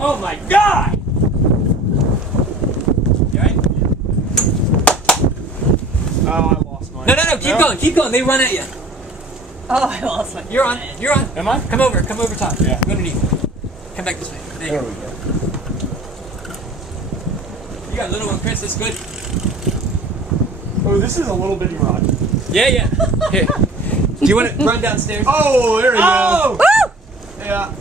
Oh my God! You alright? Oh, I lost mine. No, keep going. They run at you. Oh, I lost my. You're on. Am I? Come over top. Yeah. Go underneath. Come back this way. There you There go. we go. You got a little one, Chris. That's good. Oh, this is a little bitty rod. Yeah. Here. Do you want to run downstairs? Oh, there you Oh! Woo! go. Yeah.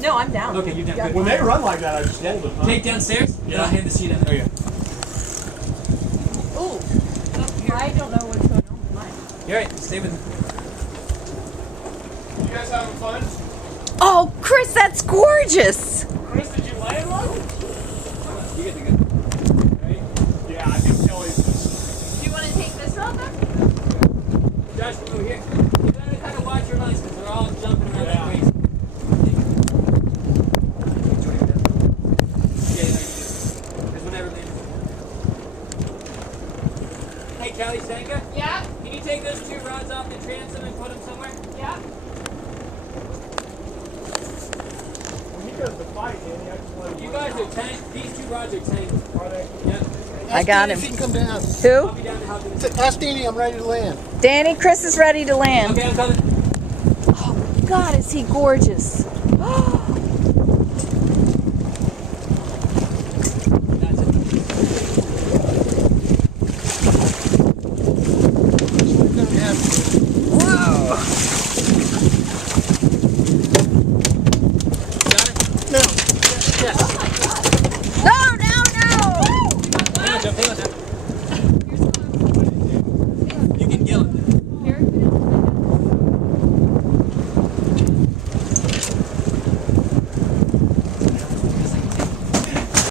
No, I'm down. Okay, you're down. Good. When they run like that, I just hold them. Huh? Take downstairs. Yeah. And I'll hand the seat out. Oh, yeah. Ooh. I don't know what's going on with mine. You're right. Stay with me. You guys having fun? Oh, Chris, that's gorgeous. Chris, did you land one? You get to go. Right? Yeah, I think Kelly's. Do you want to take this one then? Josh, come over here. You gotta kind of watch your lines because they're all jumping around like crazy. Hey, Kelly Stanka? Yeah. Can you take those 2 rods off the transom and put them somewhere? Yeah. When he goes to fight, Danny, I just want to. You guys are tank. These 2 rods are tangled. Are they? Yep. I got him. If he can come down. I'll Who? be down to help you. Ask Danny, I'm ready to land. Danny, Chris is ready to land. Okay, I'm coming. Oh, God, is he gorgeous.